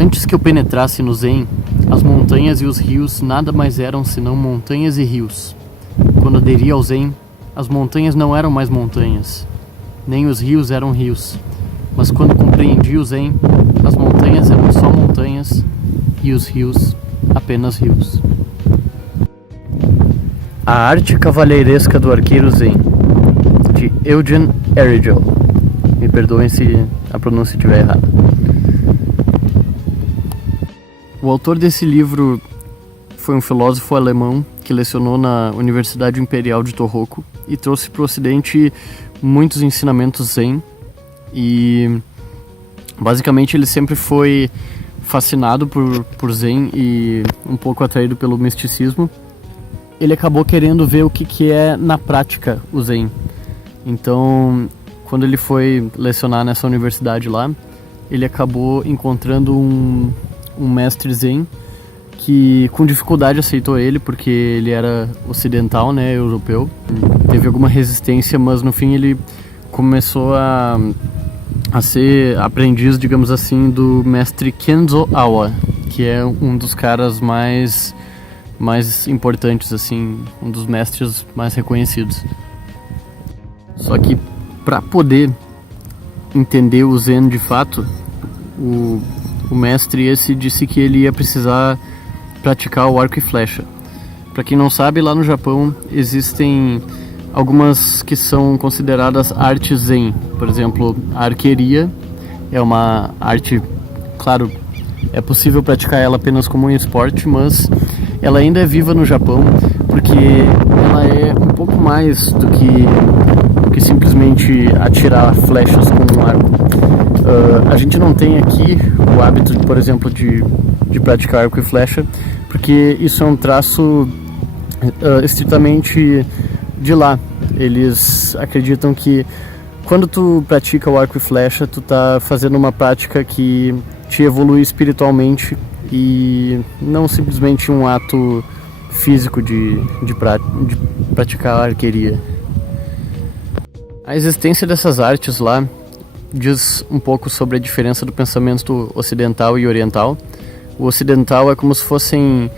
Antes que eu penetrasse no Zen, as montanhas e os rios nada mais eram senão montanhas e rios. Quando aderi ao Zen, as montanhas não eram mais montanhas, nem os rios eram rios. Mas quando compreendi o Zen, as montanhas eram só montanhas e os rios apenas rios. A Arte Cavalheiresca do Arqueiro Zen, de Eugen Erigel. Me perdoem se a pronúncia estiver errada. O autor desse livro foi um filósofo alemão que lecionou na Universidade Imperial de Tohoku e trouxe para o Ocidente muitos ensinamentos Zen. E basicamente ele sempre foi fascinado por Zen e um pouco atraído pelo misticismo. Ele acabou querendo ver o que é na prática o Zen. Então, quando ele foi lecionar nessa universidade lá, ele acabou encontrando um mestre Zen que com dificuldade aceitou ele, porque ele era ocidental, né, europeu. Teve alguma resistência, mas no fim ele começou a ser aprendiz, digamos assim, do mestre Kenzo Awa, que é um dos caras mais importantes, assim, um dos mestres mais reconhecidos. Só que para poder entender o Zen de fato, o mestre esse disse que ele ia precisar praticar o arco e flecha. Para quem não sabe, lá no Japão existem algumas que são consideradas artes Zen. Por exemplo, a arqueria é uma arte, claro, é possível praticar ela apenas como um esporte, mas ela ainda é viva no Japão porque ela é um pouco mais do que simplesmente atirar flechas com um arco. A gente não tem aqui o hábito, por exemplo, de praticar arco e flecha, porque isso é um traço estritamente de lá. Eles acreditam que quando tu pratica o arco e flecha, tu tá fazendo uma prática que te evolui espiritualmente e não simplesmente um ato físico de praticar a arqueria. A existência dessas artes lá diz um pouco sobre a diferença do pensamento ocidental e oriental. O ocidental é como se fossem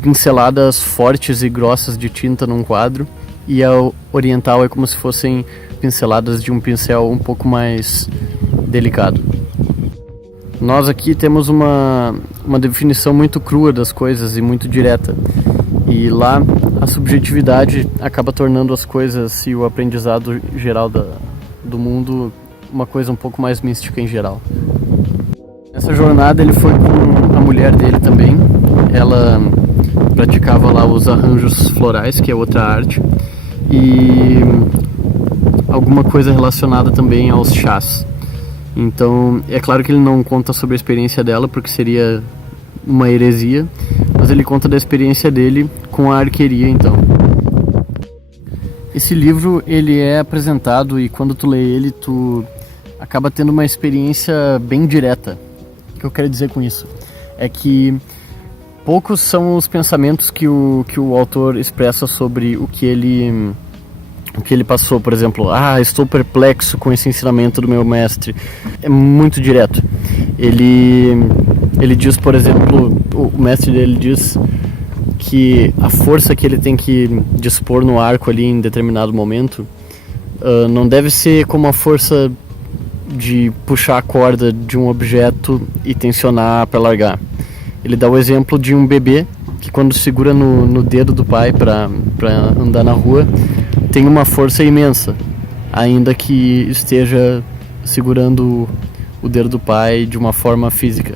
pinceladas fortes e grossas de tinta num quadro, e a oriental é como se fossem pinceladas de um pincel um pouco mais delicado. Nós aqui temos uma definição muito crua das coisas e muito direta, e lá a subjetividade acaba tornando as coisas e o aprendizado geral do mundo uma coisa um pouco mais mística em geral. Nessa jornada ele foi com a mulher dele também. Ela praticava lá os arranjos florais, que é outra arte, e alguma coisa relacionada também aos chás. Então, é claro que ele não conta sobre a experiência dela, porque seria uma heresia, mas ele conta da experiência dele com a arqueria, então. Esse livro, ele é apresentado e quando tu lê ele, tu acaba tendo uma experiência bem direta. O que eu quero dizer com isso? É que poucos são os pensamentos que o autor expressa sobre o que ele passou. Por exemplo, estou perplexo com esse ensinamento do meu mestre. É muito direto. Ele diz, por exemplo, o mestre dele diz que a força que ele tem que dispor no arco ali em determinado momento não deve ser como a força de puxar a corda de um objeto e tensionar para largar. Ele dá o exemplo de um bebê que quando segura no dedo do pai para andar na rua, tem uma força imensa, ainda que esteja segurando o dedo do pai de uma forma física.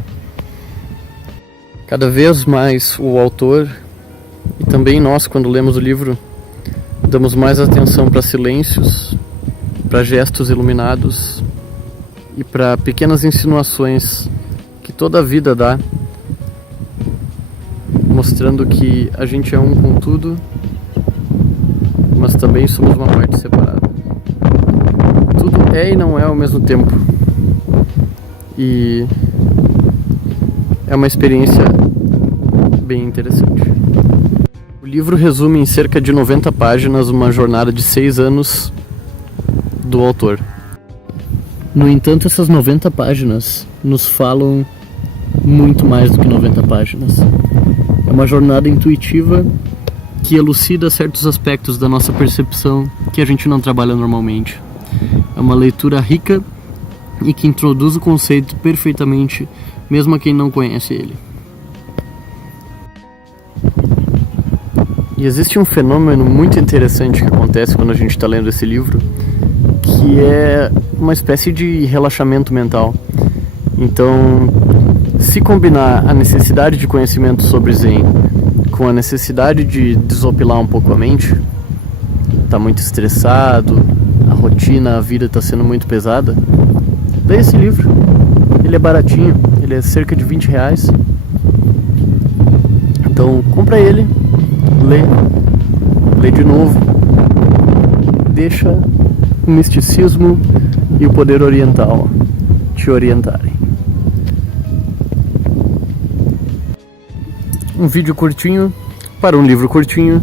Cada vez mais o autor, e também nós, quando lemos o livro, damos mais atenção para silêncios, para gestos iluminados e para pequenas insinuações que toda a vida dá, mostrando que a gente é um com tudo, mas também somos uma parte separada. Tudo é e não é ao mesmo tempo. E é uma experiência bem interessante. O livro resume em cerca de 90 páginas uma jornada de 6 anos do autor. No entanto, essas 90 páginas nos falam muito mais do que 90 páginas. É uma jornada intuitiva que elucida certos aspectos da nossa percepção que a gente não trabalha normalmente. É uma leitura rica e que introduz o conceito perfeitamente, mesmo a quem não conhece ele. E existe um fenômeno muito interessante que acontece quando a gente está lendo esse livro, que é uma espécie de relaxamento mental. Então, se combinar a necessidade de conhecimento sobre Zen com a necessidade de desopilar um pouco a mente, tá muito estressado, a rotina, a vida tá sendo muito pesada, lê esse livro. Ele é baratinho, ele é cerca de R$20. Então, compra ele, lê de novo, deixa o misticismo e o poder oriental te orientarem. Um vídeo curtinho para um livro curtinho,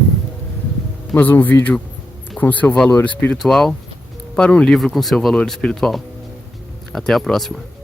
mas um vídeo com seu valor espiritual para um livro com seu valor espiritual. Até a próxima.